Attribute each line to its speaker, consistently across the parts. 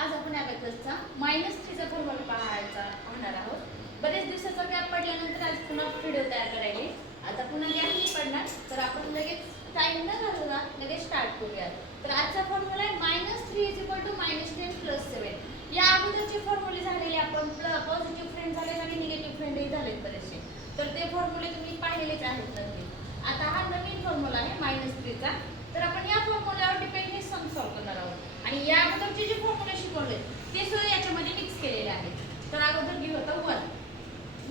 Speaker 1: आज आपण अबॅकसचा मायनस थ्रीचा फॉर्म्युला पाहायचा होणार आहोत. बरेच दिवसाचा गॅप पडल्यानंतर आज पुन्हा व्हिडिओ तयार करायले आता पुन्हा गॅप नाही पडणार तर आपण लगेच टाइम न घालवता लगेच स्टार्ट करूयात तर आजचा फॉर्म्युला आहे minus three is equal to minus ten plus seven या अगोदरचे फॉर्म्युले झालेले आपण पॉझिटिव्ह फ्रेंड झालेला आणि निगेटिव्ह फ्रेंडही झालेत बरेचसे तर ते फॉर्म्युले तुम्ही पाहिलेलेच आहेत नक्की आता हा नवीन फॉर्म्युला आहे मायनस थ्रीचा तर आपण या फॉर्म्युल्यावर डिपेंड हे सम सॉल्व करणार आहोत आणि या अगोदरचे जे फॉर्म्युले शिकवले ते सुद्धा याच्यामध्ये मिक्स केलेले आहेत. तर अगोदर घेऊ होतं वन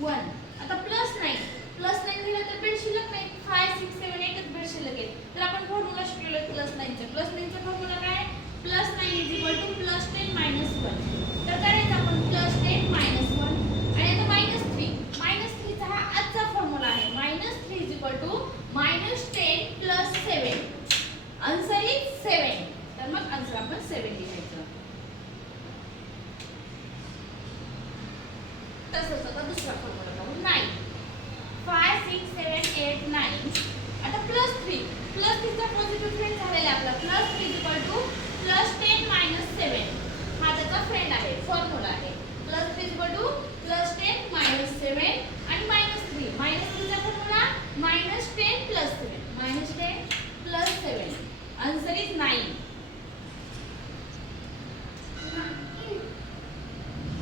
Speaker 1: वन आता प्लस नाईन प्लस नाईन दिलं तर बेड शिल्लक नाही. फाय सिक्स सेवन एकच बेड शिल्लक आहे. तर आपण फॉर्म्युला शिकलेलो आहे प्लस नाईनचं प्लस नाईनचं फॉर्म्युला काय plus nine is equal to plus ten minus one तर करायचं आपण प्लस टेन मायनस वन आणि आता मायनस थ्री मायनस थ्रीचा हा आजचा फॉर्म्युला आहे minus three is equal to minus ten plus seven answer is seven तर मग आन्सर आपण सेवन लिहायचं तसंच आता दुसरा फॉर्म्युला पाहू nine five six seven eight nine आता प्लस थ्री प्लस थ्रीचा पॉझिटिव्ह फ्रेंड झालेला आहे आपला. Plus three equal to plus ten minus seven हा त्याचा फ्रेंड आहे. फॉर्म्युला आहे. Plus three equal to plus ten minus seven आणि minus three minus थ्रीचा formula minus ten plus seven minus ten plus seven answer is nine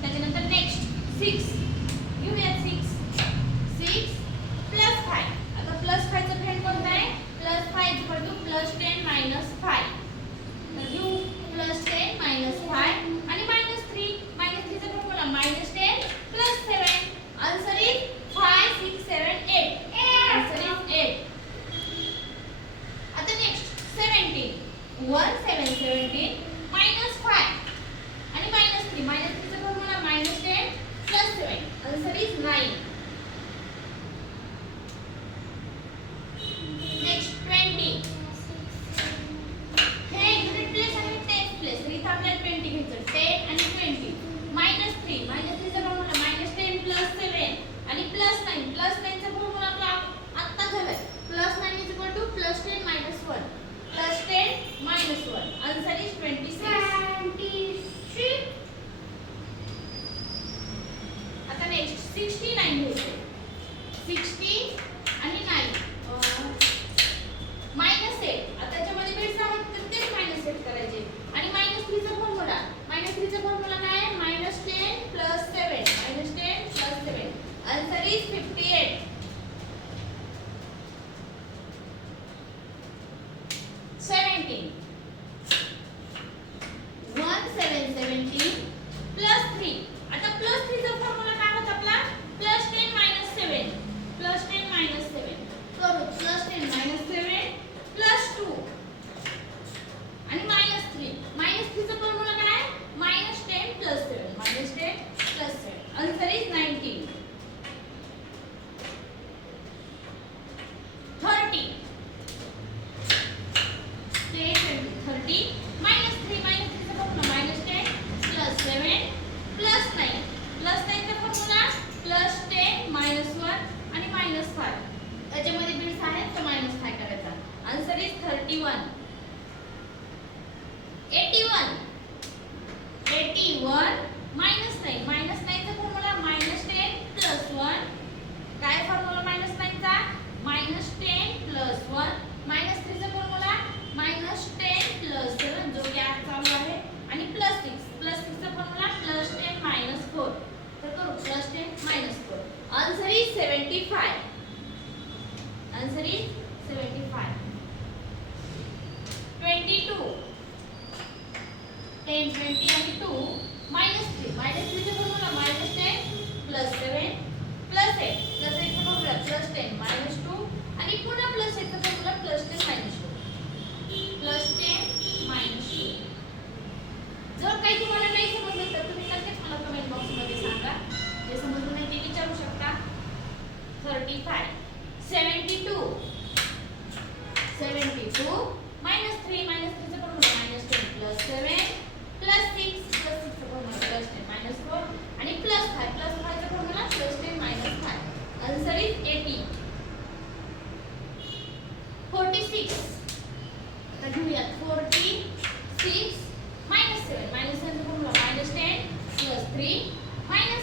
Speaker 1: त्याच्यानंतर next six घेऊयात six six plus five आता plus फायचं friend कोणतं आहे plus five equal to plus ten minus five तर घेऊ plus ten minus five आणि minus three minus थ्रीचा formula minus ten plus seven answer is five six seven eight answer is eight आता next seventeen one seven seventeen minus five आणि minus three minus थ्रीचा formula minus ten plus seven answer is nine next twenty हे unit place आणि tenth place तर इथं आपल्याला twenty घ्यायचं ten आणि twenty minus three minus थ्रीचा formula minus ten plus seven आणि plus nine plus नाईनचा formula आपला आत्ता झालाय plus nine is equal to plus ten minus one plus ten minus one answer is twenty six आता next sixty nine घ्यायचे sixty आणि nine. Minus eight आता त्याच्यामध्ये बेट्स आहेत तर तेच मायनस एट करायचे. आणि मायनस थ्रीचा फॉर्म्युला मायनस थ्रीचा फॉर्म्युला काय आहे? Minus ten plus seven. Minus ten plus seven. Answer is fifty eight. Seventeen one seven seventeen plus three आता प्लस थ्रीचा फॉर्म्युला काय होता आपला plus ten minus seven plus ten minus seven करू plus ten minus seven plus two आणि minus three minus थ्रीचा formula काय minus ten plus seven minus ten plus seven answer is nineteen thirty thirty minus three minus थ्रीचा formula minus ten plus seven plus nine plus नाईनचा formula plus ten minus one आणि minus five त्याच्यामध्ये bits आहेत तर minus five करायचा answer is thirty one eighty one eighty one minus nine minus नाईनचा formula minus ten plus one काय formula minus नाईनचा minus ten plus one minus थ्रीचा formula minus ten plus seven जो की आज चालू आहे. आणि plus six plus सिक्सचा formula plus ten minus four तर करू. Plus ten minus four answer is seventy five answer is 10, 20, 22, minus 3. Minus 3 चे formula minus 10 plus 7 plus 8. Plus 8 चा formula plus 10 minus 2 आणि पुन्हा plus 8 चा formula plus 10 minus 2. Plus 10 minus 2. जर काही तुम्हाला नाही समजलं तर तुम्ही नक्कीच मला कमेंट बॉक्समध्ये सांगा जे समजलं नाही ते विचारू शकता 35 72 72 minus 3 minus 3 चा formula minus 10 plus 7 minus 10 plus 3 minus